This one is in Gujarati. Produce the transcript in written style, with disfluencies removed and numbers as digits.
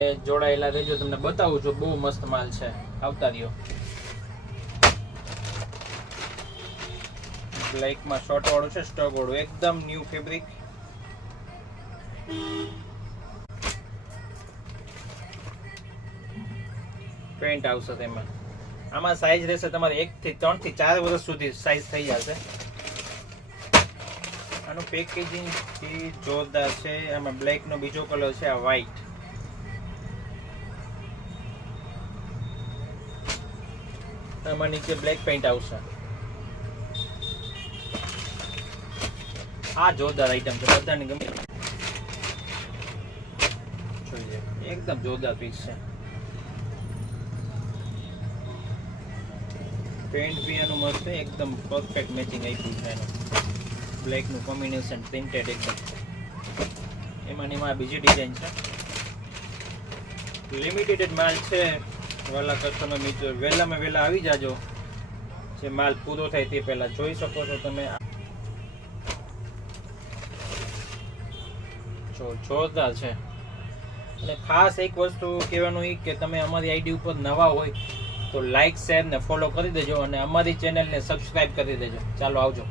જોડાયેલા રહેજો, તમને બતાવું છું, બહુ મસ્ત માલ છે, આવતા રહ્યો. બ્લેક માં શોર્ટ વાળું છે, સ્ટોક વાળું, એકદમ ન્યુ ફેબ્રિક. પેન્ટ આવશે તેમાં. આમાં સાઈઝ રહેશે તમારે 1 થી 3 થી 4 વર્ષ સુધી સાઈઝ થઈ જશે. આનું પેકેજિંગ થી જોરદાર છે. આમાં બ્લેક નો બીજો કલર છે, આ વ્હાઈટ. આમાં નીચે બ્લેક પેન્ટ આવશે. આ જોરદાર આઈટમ છે, બધાને ગમે. જોઈએ, એકદમ જોરદાર પીસ છે. પેન્ટ બી એનું મસ્ત છે, એકદમ પરફેક્ટ મેચિંગ આપ્યું છે એનું. બ્લેક નું કોમ્બિનેશન પ્રિન્ટેડ એકદમ. એમાં બીજી ડિઝાઇન છે. લિમિટેડ માલ છે. વાલા કસ્ટમર મિત્રો, વહેલામાં વહેલા આવી જાજો, જે માલ પૂરો થાય તે પહેલા. જોઈ શકો છો તમે, જોરદાર છે. અને ખાસ એક વસ્તુ કહેવાનું એ કે તમે અમારી આઈડી ઉપર નવા હોય તો લાઈક, શેર ને ફોલો કરી દેજો, અને અમારી ચેનલને સબસ્ક્રાઇબ કરી દેજો. ચાલો આવજો.